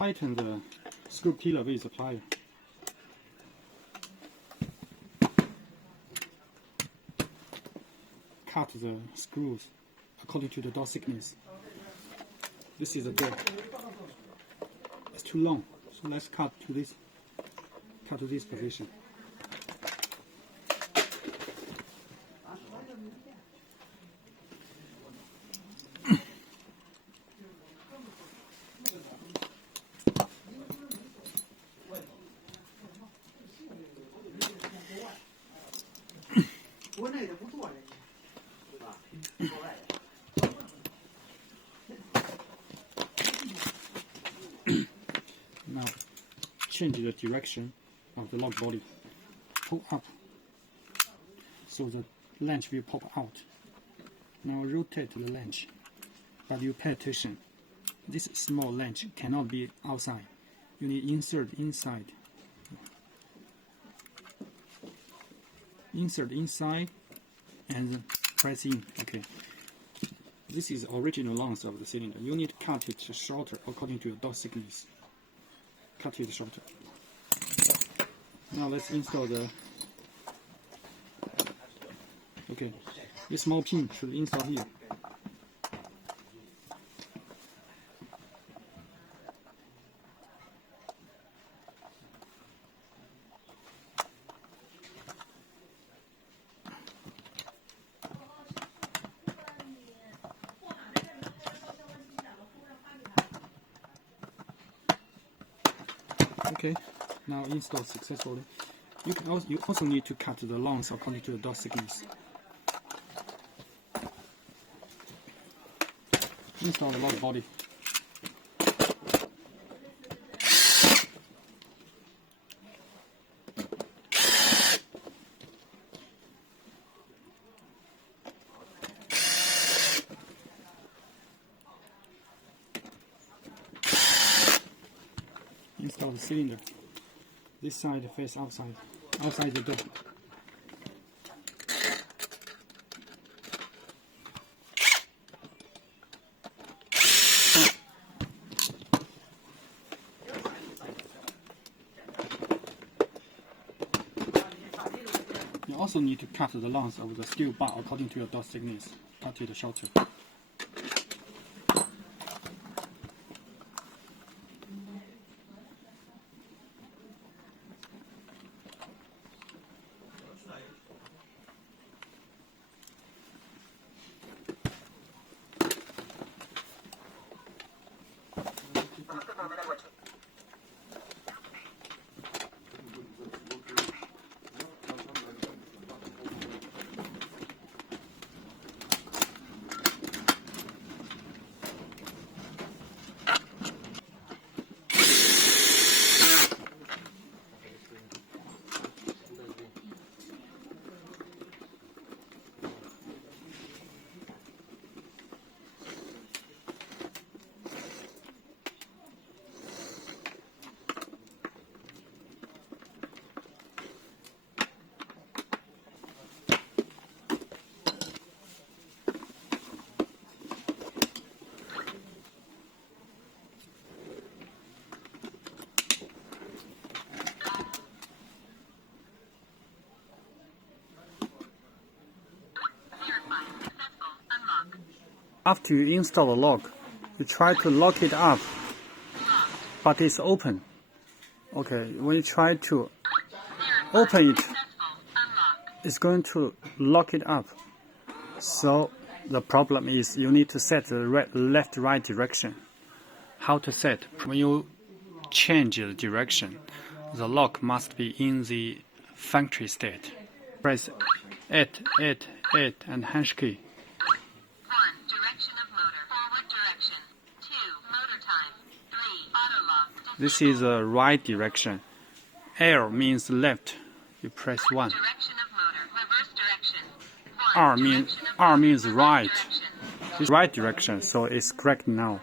tighten the screw pillar with the plier. Cut the screws according to the door thickness. This is the door. It's too long, so let's cut to this position. Now change the direction of the lock body. Pull up so the latch will pop out. Now rotate the latch, but you pay attention. This small latch cannot be outside. You need insert inside. Insert inside and press in. Okay. This is the original length of the cylinder. You need to cut it shorter according to your door thickness. Cut it shorter. Now let's install the. Okay, this small pin should install here. Okay, now installed successfully. You also need to cut the length according to the door thickness. Install the lock body. Install the cylinder. This side face outside the door. You also need to cut the length of the steel bar according to your door thickness. Cut it shorter. After you install the lock, you try to lock it up, but it's open. Okay, when you try to open it, it's going to lock it up. So the problem is you need to set the left-right direction. How to set? When you change the direction, the lock must be in the factory state. Press 8 and hash key. This is the right direction. L means left. You press 1. R means right. This is right direction, so it's correct now.